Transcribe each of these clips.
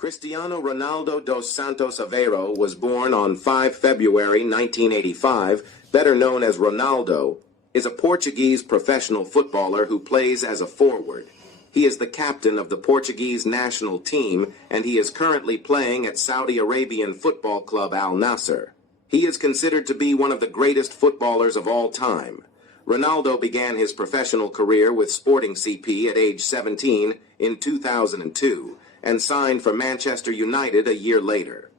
Cristiano Ronaldo dos Santos Aveiro was born on 5 February 1985, better known as Ronaldo, is a Portuguese professional footballer who plays as a forward. He is the captain of the Portuguese national team, and he is currently playing at Saudi Arabian football club Al Nassr. He is considered to be one of the greatest footballers of all time. Ronaldo began his professional career with Sporting CP at age 17 in 2002 and signed for Manchester United a year later.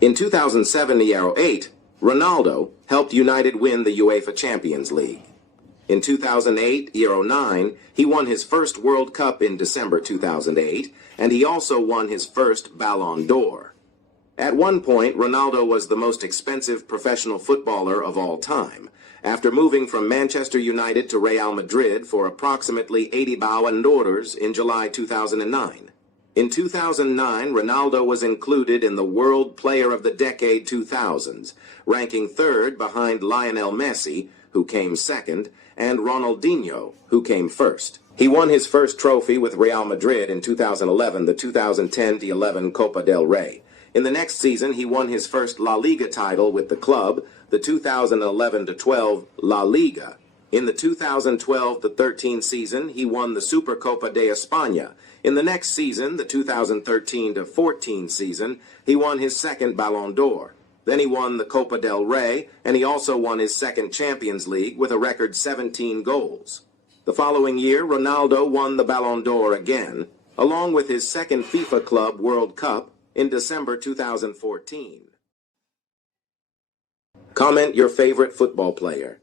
In 2007-08, Ronaldo helped United win the UEFA Champions League. In 2008-09, he won his first World Cup in December 2008, and he also won his first Ballon d'Or. At one point, Ronaldo was the most expensive professional footballer of all time, after moving from Manchester United to Real Madrid for approximately 80 Ballon d'Ors in July 2009. In 2009, Ronaldo was included in the World Player of the Decade 2000s, ranking third behind Lionel Messi, who came second, and Ronaldinho, who came first. He won his first trophy with Real Madrid in 2011, the 2010-11 Copa del Rey. In the next season, he won his first La Liga title with the club, the 2011-12 La Liga. In the 2012-13 season, he won the Supercopa de España. In the next season, the 2013-14 season, he won his second Ballon d'Or. Then he won the Copa del Rey, and he also won his second Champions League with a record 17 goals. The following year, Ronaldo won the Ballon d'Or again, along with his second FIFA Club World Cup in December 2014. Comment your favorite football player.